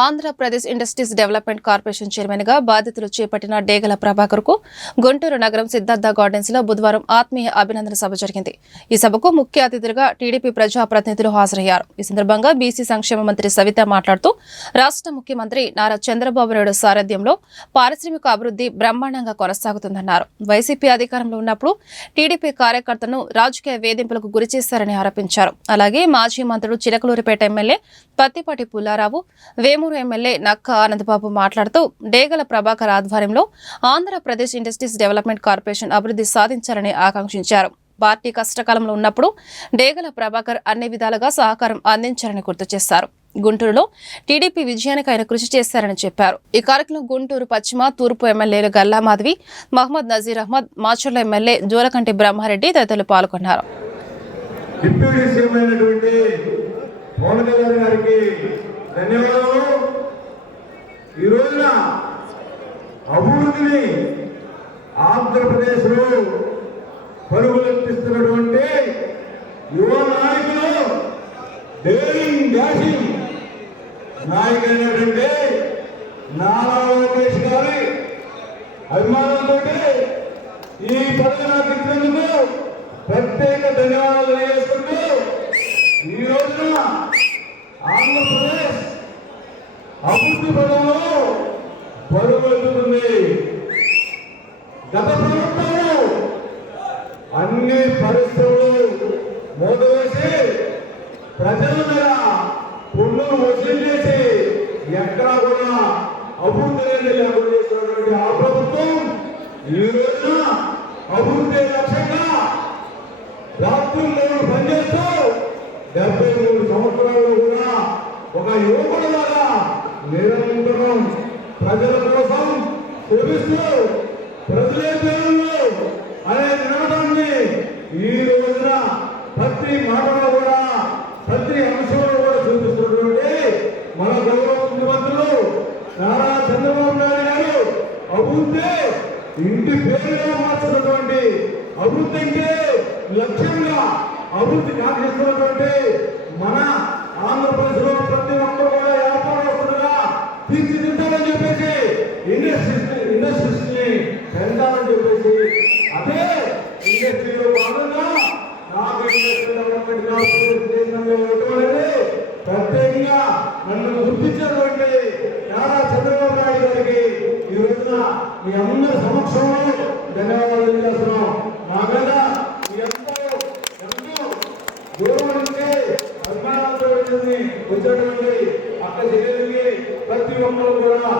Andhra Pradesh industries development corporation chairman గా బాధ్యతలు చేపట్టిన డేగల ప్రభాకర్ కు గుంటూరు నగరం సిద్ధార్థ గార్డెన్స్ లో బుధవారం ఆత్మీయ అభినందన సభ జరిగింది. ఈ సభకు ముఖ్య అతిథులుగా టీడీపీ ప్రజాప్రతినిధులు హాజరయ్యారు. ఈ సందర్భంగా బీసీ సంక్షేమ మంత్రి సవిత మాట్లాడుతూ రాష్ట్ర ముఖ్యమంత్రి నారా చంద్రబాబు నాయుడు సారథ్యంలో పారిశ్రామిక అభివృద్ధి బ్రహ్మాండంగా కొనసాగుతుందన్నారు. వైసీపీ అధికారంలో ఉన్నప్పుడు టీడీపీ కార్యకర్తలను రాజకీయ వేధింపులకు గురిచేశారని ఆరోపించారు. అలాగే మాజీ మంత్రులు చిలకలూరిపేట ఎమ్మెల్యే పత్తిపాటి పుల్లారావు, వేమూరు ఎమ్మెల్యే నక్క ఆనందబాబు మాట్లాడుతూ డేగల ప్రభాకర్ ఆధ్వర్యంలో ఆంధ్రప్రదేశ్ ఇండస్ట్రీస్ డెవలప్మెంట్ కార్పొరేషన్ అభివృద్ధి సాధించాలని ఆకాంక్షించారు. పార్టీ కష్టకాలంలో ఉన్నప్పుడు డేగల ప్రభాకర్ అన్ని విధాలుగా సహకారం అందించారని గుర్తు చేశారు. గుంటూరులో టీడీపీ విజయానికి ఆయన కృషి చేశారని చెప్పారు. ఈ కార్యక్రమంలో గుంటూరు పశ్చిమ, తూర్పు ఎమ్మెల్యేలు గల్లా మాధవి, మహమ్మద్ నజీర్ అహ్మద్, మాచర్ల ఎమ్మెల్యే జోలకంటి బ్రహ్మారెడ్డి తదితరులు పాల్గొన్నారు. ధన్యవాదాలు. ఈ రోజున అభివృద్ధిని ఆంధ్రప్రదేశ్లో పరుగులెత్తిస్తున్నటువంటి యువ నాయకులు, డేరింగ్ డాషింగ్ నాయకులైనటువంటి నారా లోకేష్ గారి అభిమానంతో ఈ పదవి నాకు ఇచ్చినందుకు ప్రత్యేక ధన్యవాదాలు తెలియజేస్తుంటూ ఈ రోజున ఆంధ్రప్రదేశ్ అభివృద్ధి పదంలో పరుగులెత్తుతుంది. గత ప్రభుత్వాలు అన్ని పరిశ్రమలు మూతవేసి ప్రజల మీద పన్నులు వసూలు చేసి ఎక్కడా కూడా అభివృద్ధి లేకుండా చేసినటువంటి ఆ ప్రభుత్వం ఈ రోజున అభివృద్ధి లక్ష్యంగా రాత్రుల్లో పనిచేస్తూ 73 సంవత్సరాల్లో కూడా ఒక యువకుడులాగా నిరంతరం ప్రజల కోసం శ్రమిస్తూ ప్రజలే దేవుళ్ళు అనే నినాదాన్ని ఈ రోజున ప్రతి మాటలో కూడా ప్రతి అంశంలో కూడా చూపిస్తున్నటువంటి మన గౌరవ ముఖ్యమంత్రులు నారా చంద్రబాబు నాయుడు గారు అభివృద్ధి ఇంటి పేరుగా మార్చినటువంటి అభివృద్ధి అంటే లక్ష్యంగా అభివృద్ధి కాంక్షిస్తున్నటువంటి మన ఆంధ్రప్రదేశ్ లో ప్రతి ఒక్కరు కూడా వ్యాపారస్తులుగా తీర్చిదిద్దాలని చెప్పేసి ఇండస్ట్రీస్ ని పెంచాలని చెప్పేసి అదే ఇండస్ట్రీలో భాగంగా నాకు ఇండస్ట్రీ డెవలప్మెంట్ కార్పొరేషన్ ప్రత్యేకంగా నన్ను గుర్తించినటువంటి నారా చంద్రబాబు నాయుడు గారికి ఈ రోజున మీ అందరి సమక్షంలో ధన్యవాదాలు తెలియజేస్తున్నాం. నా మీద దూరం నుంచి అభిమానాలతో వచ్చేటువంటి అక్క చెల్లెలకి ప్రతి ఒక్కరు కూడా